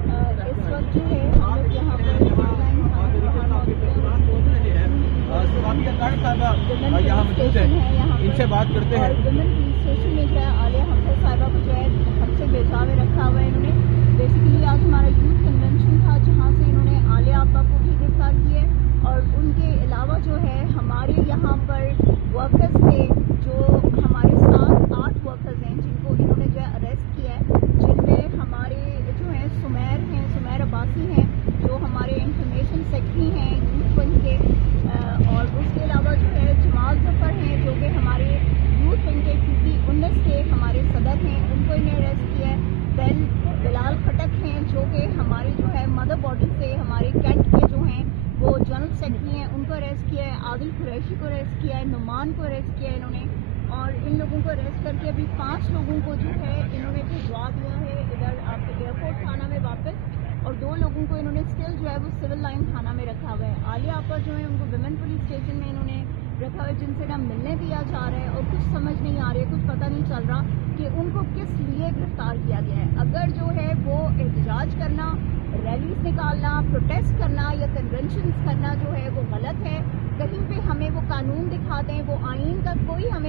इस वक्त जो है हम लोग यहाँ पर यहाँ मौजूद है, इनसे बात करते हैं। विमेन पुलिस स्टेशन में जो है आलिया हमजा साहिबा को जो है हमसे बचा में रखा हुआ है इन्होंने। बेसिकली आज हमारा यूथ कन्वेंशन था जहाँ से इन्होंने आलिया आपा को भी गिरफ्तार किया है और उनके अलावा जो है हमारे यहाँ पर वर्कर्स थे जो हमारे 7-8 वर्कर्स हैं जिनको इन्होंने जो है अरेस्ट किया है, जिनमें हमारे जो है सुमैर अब्बासी हैं जो हमारे इंफॉर्मेशन सेक्रेटरी हैं यूथ विंग के, और उसके अलावा जो है जमाल जफर हैं जो कि हमारे यूथ विंग के QP19 के हमारे सदर हैं, उनको इन्हें अरेस्ट किया है। देन बिलाल खटक हैं जो कि हमारे जो है मदर बॉडी से हमारे कैंट के जो हैं वो जनरल सेक्रेटरी हैं, उनको अरेस्ट किया है। आदिल कुरैशी को अरेस्ट किया है, नुमान को अरेस्ट किया है इन्होंने, और इन लोगों को अरेस्ट करके अभी 5 लोगों को जो है इन्होंने भिजवा दिया है इधर आपके एयरपोर्ट थाना में वापस, और 2 लोगों को इन्होंने स्टिल जो है वो सिविल लाइन थाना में रखा हुआ है। आलिया आपा जो है उनको विमेन पुलिस स्टेशन में इन्होंने रखा हुआ है, जिनसे ना मिलने दिया जा रहा है और कुछ समझ नहीं आ रही है, कुछ पता नहीं चल रहा कि उनको किस लिए गिरफ्तार किया गया है। अगर जो है वो एहतजाज करना, रैलीज निकालना, प्रोटेस्ट करना या कन्वेंशन करना जो है वो गलत है, कहीं पे हमें वो कानून दिखाते हैं, वो आइन का कोई हमें